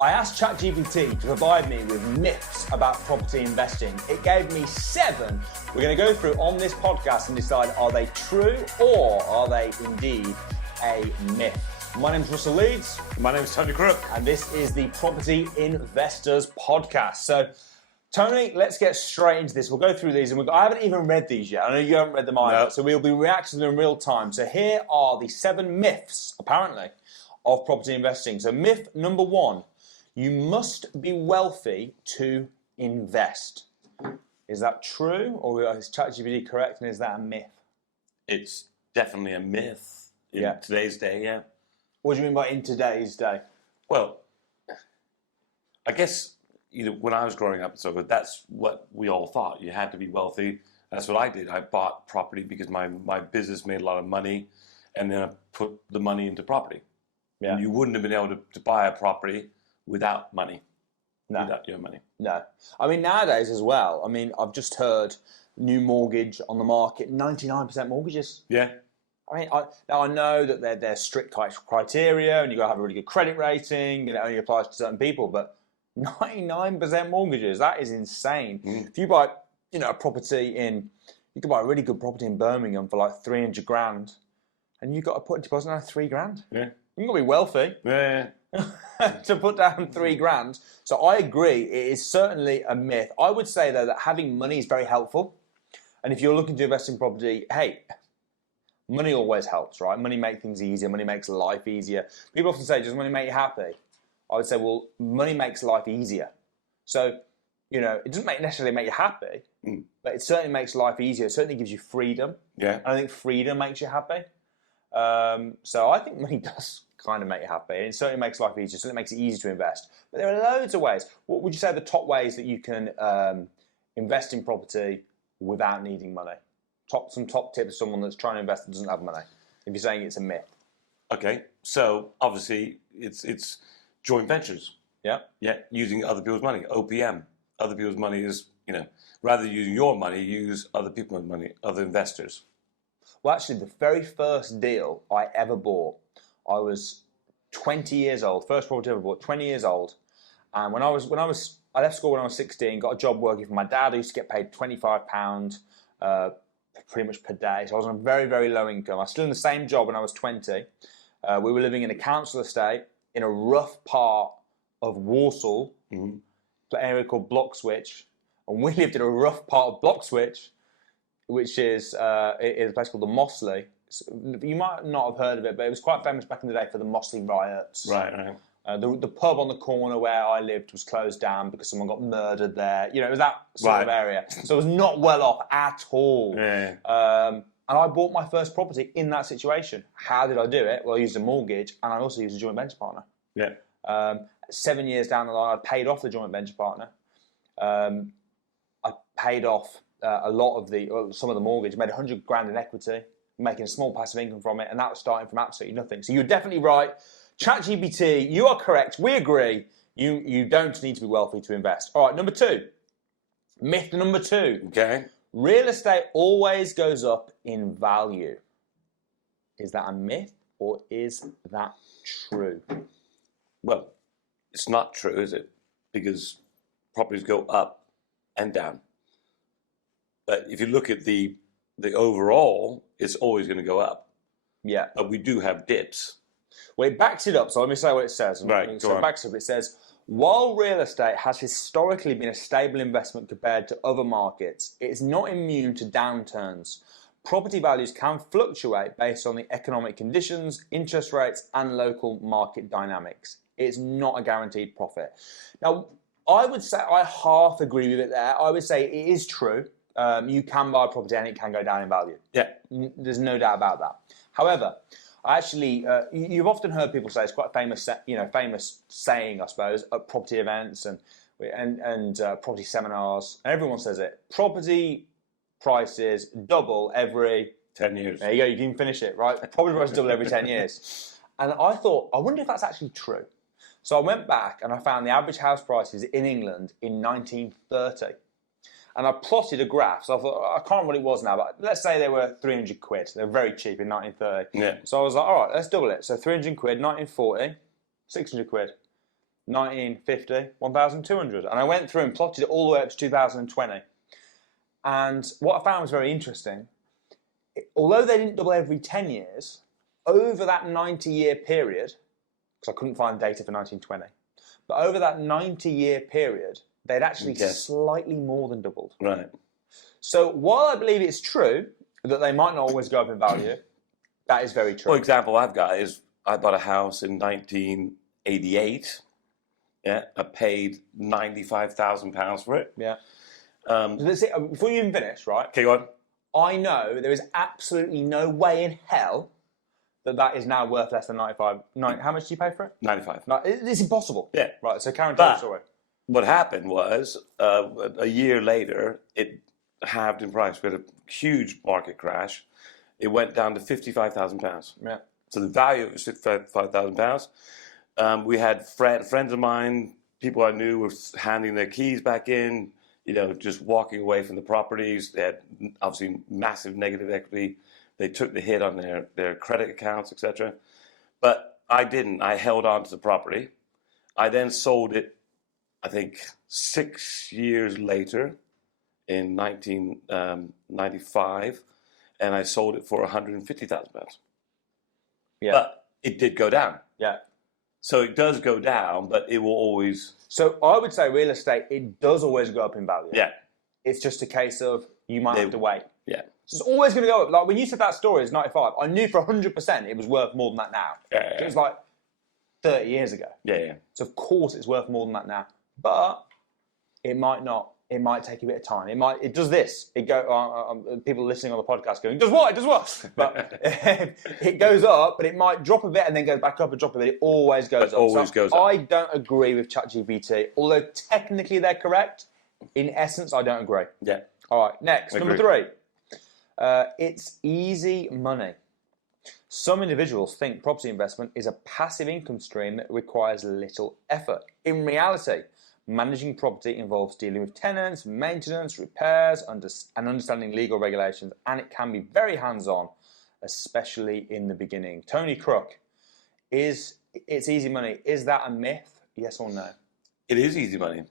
I asked ChatGPT to provide me with myths about property investing. It gave me 7 we're going to go through on this podcast and decide, are they true or are they indeed a myth? My name's Russell Leeds. My name's Tony Crook. And this is the Property Investors Podcast. So, Tony, let's get straight into this. We'll go through these, and I haven't even read these yet. I know you haven't read them either, so we'll be reacting to them in real time. So here are the 7 myths, apparently, of property investing. So myth number 1, you must be wealthy to invest. Is that true, or is ChatGPT correct, and is that a myth? It's definitely a myth in today's day, yeah. What do you mean by in today's day? Well, I guess when I was growing up, that's what we all thought. You had to be wealthy. That's what I did. I bought property because my business made a lot of money, and then I put the money into property. Yeah. And you wouldn't have been able to buy a property without money. No. Without your money. No. I mean, nowadays as well, I've just heard new mortgage on the market, 99% mortgages. Yeah. I know that there's strict criteria and you've got to have a really good credit rating and it only applies to certain people, but 99% mortgages, that is insane. If you buy, a property you could buy a really good property in Birmingham for like 300 grand and you've got to put a deposit down 3 grand. Yeah. You've got to be wealthy. Yeah. to put down 3 grand. So I agree, it is certainly a myth. I would say though that having money is very helpful. And if you're looking to invest in property, hey, money always helps, right? Money makes things easier. Money makes life easier. People often say, does money make you happy? I would say, well, money makes life easier. So, it doesn't necessarily make you happy, but it certainly makes life easier. It certainly gives you freedom. Yeah. And I think freedom makes you happy. So I think money does kind of make you happy. And it certainly makes life easier. It certainly makes it easy to invest. But there are loads of ways. What would you say are the top ways that you can invest in property without needing money? Some top tips for someone that's trying to invest and doesn't have money, if you're saying it's a myth. Okay, so obviously it's joint ventures. Yeah. Yeah, using other people's money, OPM. Other people's money is, rather than using your money, use other people's money, other investors. Well, actually, the very first deal I ever bought, I was 20 years old. First property I ever bought, 20 years old. And I left school when I was 16, got a job working for my dad. I used to get paid £25 pretty much per day. So I was on a very, very low income. I was still in the same job when I was 20. We were living in a council estate in a rough part of Walsall, an area called Bloxwich. And we lived in a rough part of Bloxwich, which is a place called the Mossley. You might not have heard of it, but it was quite famous back in the day for the Mossley riots. Right. The pub on the corner where I lived was closed down because someone got murdered there. It was that sort of area. So it was not well off at all. Yeah. And I bought my first property in that situation. How did I do it? Well, I used a mortgage and I also used a joint venture partner. Yeah. 7 years down the line, I paid off the joint venture partner. I paid off some of the mortgage, made 100 grand in equity, making a small passive income from it, and that was starting from absolutely nothing. So you're definitely right. ChatGPT, you are correct. We agree. You don't need to be wealthy to invest. All right, number 2. Myth number 2. Okay. Real estate always goes up in value. Is that a myth or is that true? Well, it's not true, is it? Because properties go up and down. But if you look at the overall, it's always going to go up. Yeah. But we do have dips. Well, it backs it up, so let me say what it says. Right, so it backs up. It says, while real estate has historically been a stable investment compared to other markets, it is not immune to downturns. Property values can fluctuate based on the economic conditions, interest rates, and local market dynamics. It's not a guaranteed profit. Now, I would say I half agree with it there. I would say it is true. You can buy a property and it can go down in value. Yeah. There's no doubt about that. However, you've often heard people say, it's quite a famous saying, I suppose, at property events and property seminars, and everyone says it. Property prices double every 10 years. There you go, you can finish it, right? Property prices double every 10 years. And I thought, I wonder if that's actually true. So I went back and I found the average house prices in England in 1930. And I plotted a graph. So I thought, I can't remember what it was now, but let's say they were 300 quid. They were very cheap in 1930. Yeah. So I was like, all right, let's double it. So 300 quid, 1940, 600 quid. 1950, 1,200. And I went through and plotted it all the way up to 2020. And what I found was very interesting. Although they didn't double every 10 years, over that 90-year period, because I couldn't find data for 1920, but over that 90-year period, they'd actually slightly more than doubled. Right. So while I believe it's true that they might not always go up in value, that is very true. Well, example I've got is I bought a house in 1988. Yeah, I paid £95,000 for it. Yeah. Before you even finish, right? Okay, go on. I know there is absolutely no way in hell that is now worth less than 95. How much do you pay for it? 95. No, it's impossible. Yeah. Right, so Karen, tell the story. What happened was, a year later, it halved in price. We had a huge market crash. It went down to £55,000. Yeah. So the value of it was £55,000. We had friends of mine, people I knew, were handing their keys back in, just walking away from the properties. They had obviously massive negative equity. They took the hit on their credit accounts, etc. But I didn't. I held on to the property. I then sold it, I think, 6 years later in 1995, and I sold it for £150,000. Yeah. But it did go down. Yeah. So it does go down, but it will always... So I would say real estate, it does always go up in value. Yeah. It's just a case of you might have to wait. Yeah. So it's always going to go up. Like when you said that story is 95, I knew for 100% it was worth more than that now. Yeah. It was like 30 years ago. Yeah. So of course it's worth more than that now. But it might not. It might take a bit of time. It does this. People listening on the podcast going, does what? It does what? But it goes up, but it might drop a bit and then goes back up and drop a bit. It always goes up. Always goes up. I don't agree with ChatGPT. Although technically they're correct, in essence, I don't agree. Yeah. All right, next. Number 3. It's easy money. Some individuals think property investment is a passive income stream that requires little effort. In reality, managing property involves dealing with tenants, maintenance, repairs, and understanding legal regulations, and it can be very hands-on, especially in the beginning. Tony Crook, it's easy money. Is that a myth? Yes or no? It is easy money.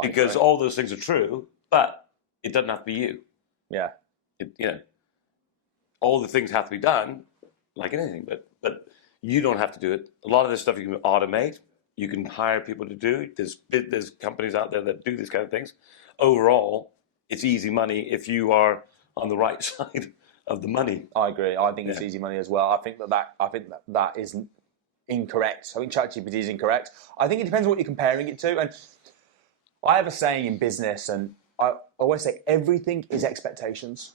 Because all those things are true, but it doesn't have to be you. Yeah. All the things have to be done, like anything, but you don't have to do it. A lot of this stuff you can automate. You can hire people to do it. There's companies out there that do these kind of things. Overall, it's easy money if you are on the right side of the money. I agree. I think it's easy money as well. I think that is incorrect. I think ChatGPT is incorrect. I think it depends on what you're comparing it to. And I have a saying in business, and I always say everything is expectations.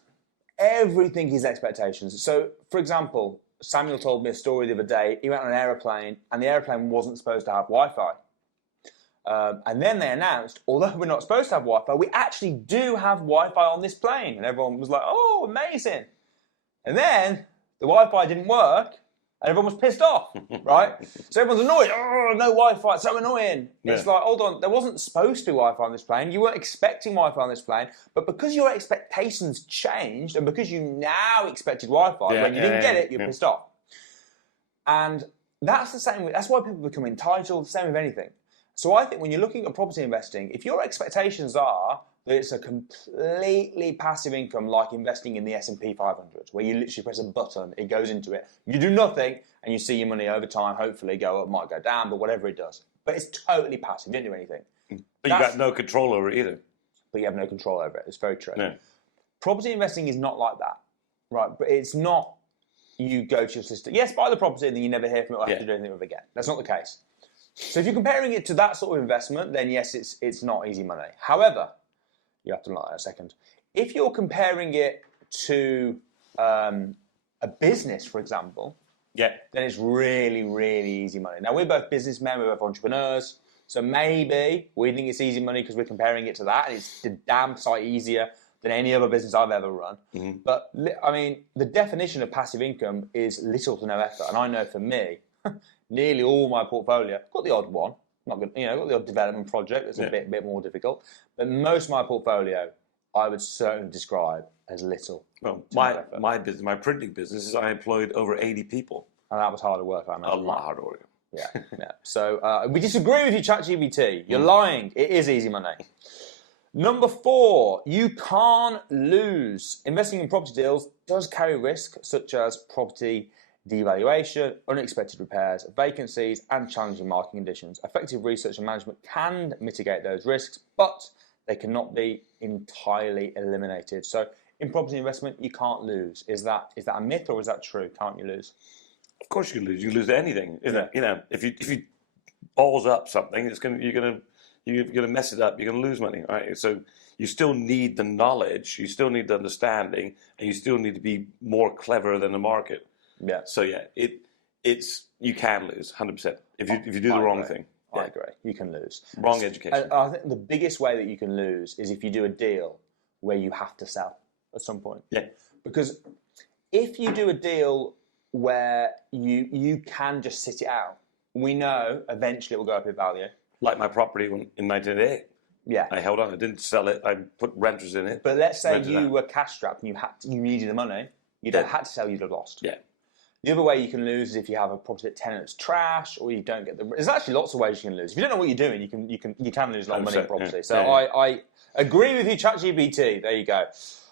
Everything is expectations. So, for example, Samuel told me a story the other day. He went on an aeroplane, and the aeroplane wasn't supposed to have Wi-Fi. And then they announced, although we're not supposed to have Wi-Fi, we actually do have Wi-Fi on this plane. And everyone was like, oh, amazing. And then the Wi-Fi didn't work, and everyone was pissed off, right? So everyone's annoyed. Oh, no Wi-Fi, it's so annoying. Yeah. It's like, hold on, there wasn't supposed to be Wi-Fi on this plane. You weren't expecting Wi-Fi on this plane. But because your expectations changed, and because you now expected Wi-Fi, when you didn't get it, you're pissed off. And that's the same. That's why people become entitled, the same with anything. So I think when you're looking at property investing, if your expectations are that it's a completely passive income, like investing in the S&P 500, where you literally press a button, it goes into it, you do nothing, and you see your money over time hopefully go up, might go down, but whatever it does. But it's totally passive, you don't do anything. But you got no control over it either. But you have no control over it, it's very true. Yeah. Property investing is not like that, right? But it's not you go to your solicitor, yes, buy the property, and then you never hear from it or have to do anything with it again. That's not the case. So if you're comparing it to that sort of investment, then yes, it's not easy money. However, you have to like that a second. If you're comparing it to a business, for example, then it's really, really easy money. Now, we're both businessmen, we're both entrepreneurs, so maybe we think it's easy money because we're comparing it to that, and it's the damn sight easier than any other business I've ever run. Mm-hmm. But, I mean, the definition of passive income is little to no effort, and I know for me, nearly all my portfolio, got the odd one, not good, got the odd development project that's a bit more difficult, but most of my portfolio, I would certainly describe as little. Well, my business, my printing business, is I employed over 80 people. And that was harder work, I imagine. A lot harder work. Yeah. So we disagree with you, ChatGPT. You're lying. It is easy money. Number 4, you can't lose. Investing in property deals does carry risk, such as property devaluation, unexpected repairs, vacancies, and challenging market conditions. Effective research and management can mitigate those risks, but they cannot be entirely eliminated. So in property investment, you can't lose. Is that a myth or is that true? Can't you lose? Of course you lose. You lose anything, isn't it? You know, if you balls up something, you're gonna mess it up. You're gonna lose money, right? So you still need the knowledge, you still need the understanding, and you still need to be more clever than the market. Yeah. So yeah, you can lose 100% if you do the wrong thing. I agree. You can lose. Wrong education. I think the biggest way that you can lose is if you do a deal where you have to sell at some point. Yeah. Because if you do a deal where you can just sit it out, we know eventually it will go up in value. Like my property in 1988. Yeah. I held on. I didn't sell it. I put renters in it. But let's say you were cash strapped and you needed the money. You don't have to sell. You'd have lost. Yeah. The other way you can lose is if you have a property that tenant's trash, or you don't get the. There's actually lots of ways you can lose. If you don't know what you're doing, you can lose a lot of money in property. So I agree with you, ChatGPT. There you go.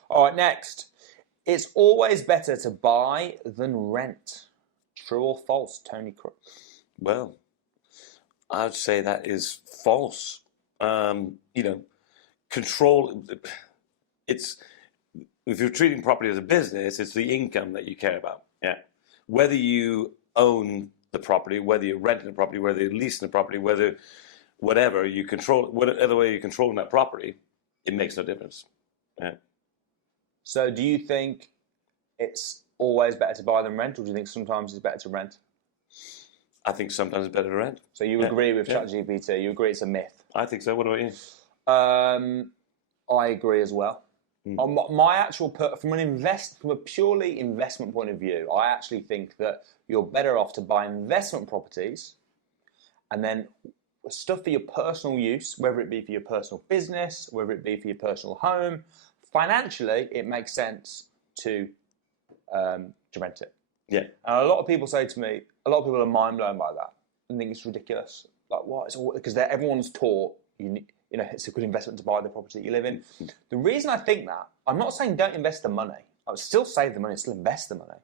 All right, next. It's always better to buy than rent. True or false, Tony Crook? Well, I would say that is false. Control. It's if you're treating property as a business, it's the income that you care about. Yeah. Whether you own the property, whether you're renting the property, whether you're leasing the property, whatever you control, whatever way you're controlling that property, it makes no difference. Yeah. So do you think it's always better to buy than rent, or do you think sometimes it's better to rent? I think sometimes it's better to rent. So you agree with ChatGPT? You agree it's a myth? I think so. What about you? I agree as well. My actual from a purely investment point of view, I actually think that you're better off to buy investment properties, and then stuff for your personal use, whether it be for your personal business, whether it be for your personal home. Financially, it makes sense to rent it. Yeah. And a lot of people say to me, a lot of people are mind blown by that and think it's ridiculous. Like what? Because everyone's taught it's a good investment to buy the property that you live in. The reason I think that, I'm not saying don't invest the money. I would still save the money, still invest the money.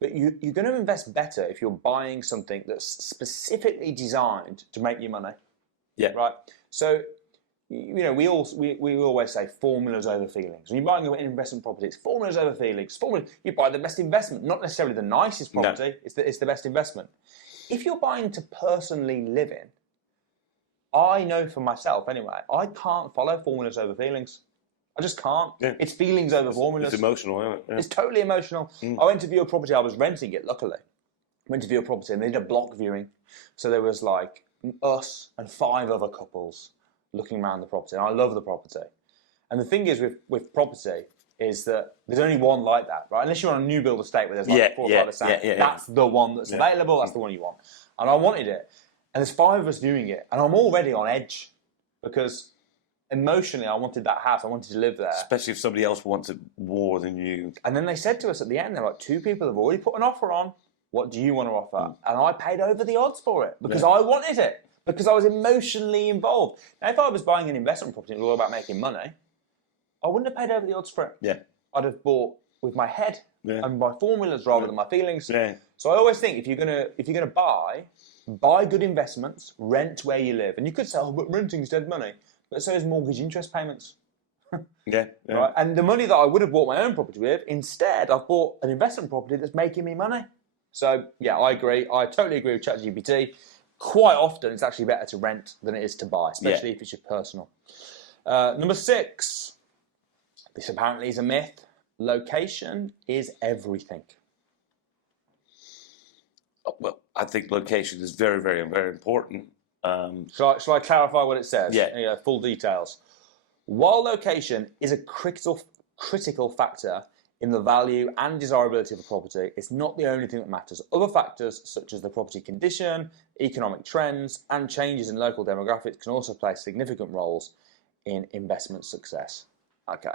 But you're going to invest better if you're buying something that's specifically designed to make you money. Yeah. Right? So, we always say formulas over feelings. When you're buying an investment property, it's formulas over feelings. You buy the best investment, not necessarily the nicest property. No. It's the best investment. If you're buying to personally live in, I know for myself anyway, I can't follow formulas over feelings. I just can't. Yeah. It's feelings over formulas. It's emotional, isn't it? Yeah. It's totally emotional. I went to view a property. I was renting it, luckily. Went to view a property and they did a block viewing. So there was like us and 5 other couples looking around the property. And I love the property. And the thing is with property is that there's only one like that, right? Unless you're on a new build estate where there's like 4 or 5 that's the one that's available. That's the one you want. And I wanted it. And there's 5 of us viewing it. And I'm already on edge because emotionally I wanted that house. I wanted to live there. Especially if somebody else wants it more than you. And then they said to us at the end, they're like, 2 people have already put an offer on. What do you want to offer? And I paid over the odds for it because I wanted it. Because I was emotionally involved. Now, if I was buying an investment property and it was all about making money, I wouldn't have paid over the odds for it. Yeah. I'd have bought with my head and my formulas rather than my feelings. Yeah. So I always think if you're gonna buy good investments, rent where you live. And you could say, oh, but renting's dead money. But so is mortgage interest payments. Yeah. Right? And the money that I would have bought my own property with, instead I've bought an investment property that's making me money. So yeah, I agree. I totally agree with ChatGPT. Quite often, it's actually better to rent than it is to buy, especially if it's your personal. Number 6. This apparently is a myth. Location is everything. Well, I think location is very, very, very important. Shall I clarify what it says? Yeah. Full details. While location is a critical factor in the value and desirability of a property, it's not the only thing that matters. Other factors, such as the property condition, economic trends, and changes in local demographics can also play significant roles in investment success. Okay.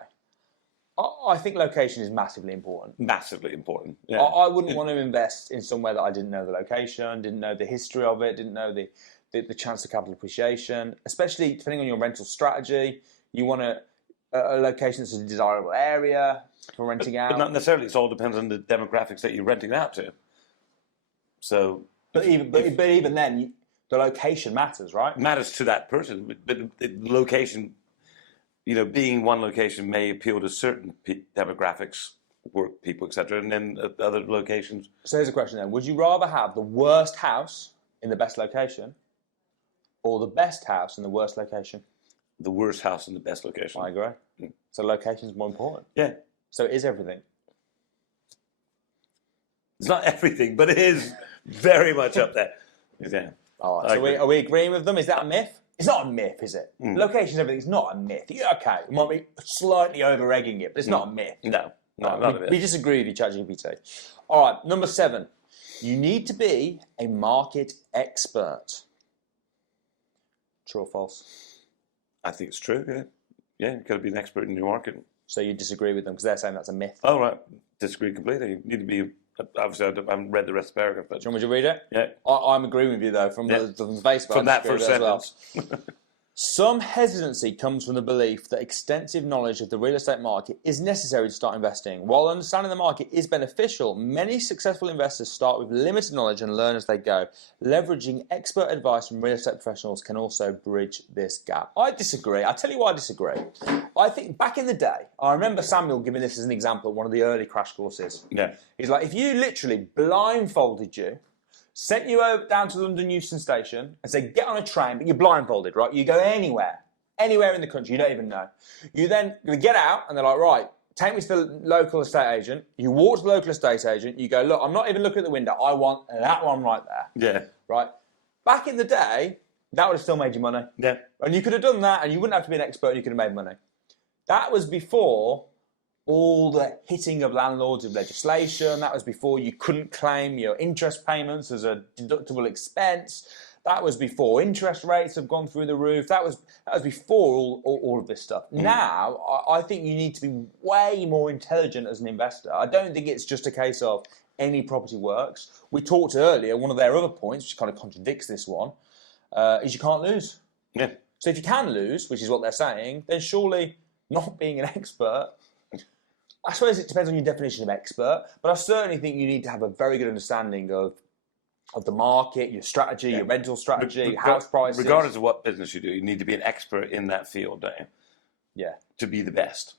I think location is massively important. Massively important. Yeah. I wouldn't want to invest in somewhere that I didn't know the location, didn't know the history of it, didn't know the chance of capital appreciation, especially depending on your rental strategy. You want a location that's a desirable area for renting out. But not necessarily. It all depends on the demographics that you're renting it out to. So, but even then, the location matters, right? Matters to that person. But the location, being one location may appeal to certain demographics, work people, etc., and then other locations. So here's a question then: would you rather have the worst house in the best location, or the best house in the worst location? The worst house in the best location. I agree. So location is more important. Yeah. So it is everything. It's not everything, but it is very much up there. Yeah. All right. So are we agreeing with them? Is that a myth? It's not a myth, is it? Location is everything. It's not a myth. Yeah, okay, it might be slightly over-egging it, but it's not a myth. No, not a myth. We disagree with you, ChatGPT. All right, number 7. You need to be a market expert. True or false? I think it's true, yeah. Yeah, you've got to be an expert in your market. So you disagree with them because they're saying that's a myth. Oh, right. Disagree completely. You need to be... Obviously, I haven't read the rest of the paragraph. But... Do you want me to read it? Yeah. I'm agreeing with you, though, from the base. From that first sentence. Well. Some hesitancy comes from the belief that extensive knowledge of the real estate market is necessary to start investing. While understanding the market is beneficial, many successful investors start with limited knowledge and learn as they go. Leveraging expert advice from real estate professionals can also bridge this gap. I disagree. I'll tell you why I disagree. I think back in the day, I remember Samuel giving this as an example at one of the early crash courses. Yeah. He's like, if you literally blindfolded you, sent you over down to London Euston Station and said, get on a train, but you're blindfolded, right? You go anywhere in the country, you don't even know. You then get out and they're like, right, take me to the local estate agent. You walk to the local estate agent, you go, look, I'm not even looking at the window. I want that one right there. Yeah. Right? Back in the day, that would have still made you money. Yeah. And you could have done that and you wouldn't have to be an expert and you could have made money. That was before all the hitting of landlords with legislation. That was before you couldn't claim your interest payments as a deductible expense. That was before interest rates have gone through the roof. That was before all of this stuff. Now, I think you need to be way more intelligent as an investor. I don't think it's just a case of any property works. We talked earlier, one of their other points, which kind of contradicts this one, is you can't lose. Yeah. So if you can lose, which is what they're saying, then surely not being an expert... I suppose it depends on your definition of expert, but I certainly think you need to have a very good understanding of the market, your strategy, your rental strategy, house prices. Regardless of what business you do, you need to be an expert in that field, don't you? Yeah. To be the best.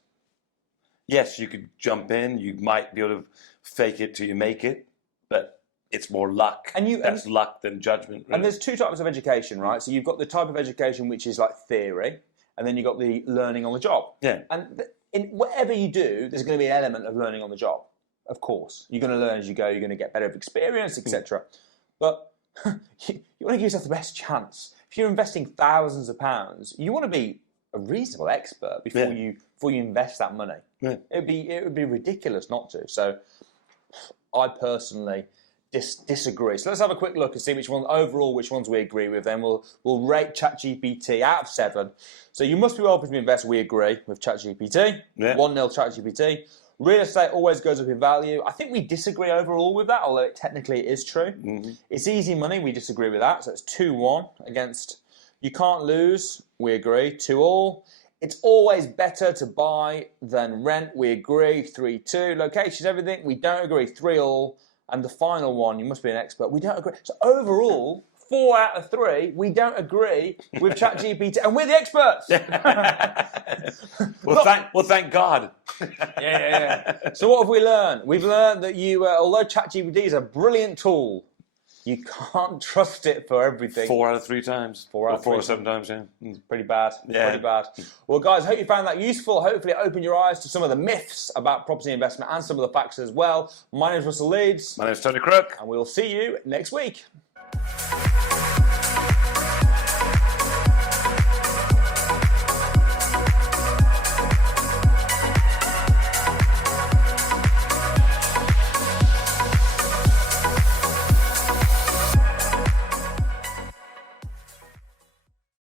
Yes, you could jump in, you might be able to fake it till you make it, but it's more luck. That's luck than judgment. Really. And there's two types of education, right? So you've got the type of education which is like theory, and then you've got the learning on the job. Yeah. And in whatever you do, there's going to be an element of learning on the job. Of course, you're going to learn as you go. You're going to get better experience, etc. But you want to give yourself the best chance. If you're investing thousands of pounds, you want to be a reasonable expert before you invest that money. Yeah. It would be ridiculous not to. So, I personally disagree. So let's have a quick look and see which ones we agree with. Then we'll rate ChatGPT out of 7. So you must be well to invest. We agree with ChatGPT. Yeah. 1-0 ChatGPT. Real estate always goes up in value. I think we disagree overall with that, although technically it is true. Mm-hmm. It's easy money. We disagree with that. So it's 2-1 against. You can't lose. We agree. 2-2. It's always better to buy than rent. We agree. 3-2. Locations, everything. We don't agree. 3-3. And the final one, you must be an expert. We don't agree. So overall, 4 out of 3, we don't agree with ChatGPT, and we're the experts. Thank God. Yeah. So what have we learned? We've learned that although ChatGPT is a brilliant tool, you can't trust it for everything. 4 out of 3 times. 4 out of 3 4 or 7 times, yeah. It's pretty bad. Yeah. Pretty bad. Well, guys, hope you found that useful. Hopefully it opened your eyes to some of the myths about property investment and some of the facts as well. My name is Russell Leeds. My name is Tony Crook. And we'll see you next week.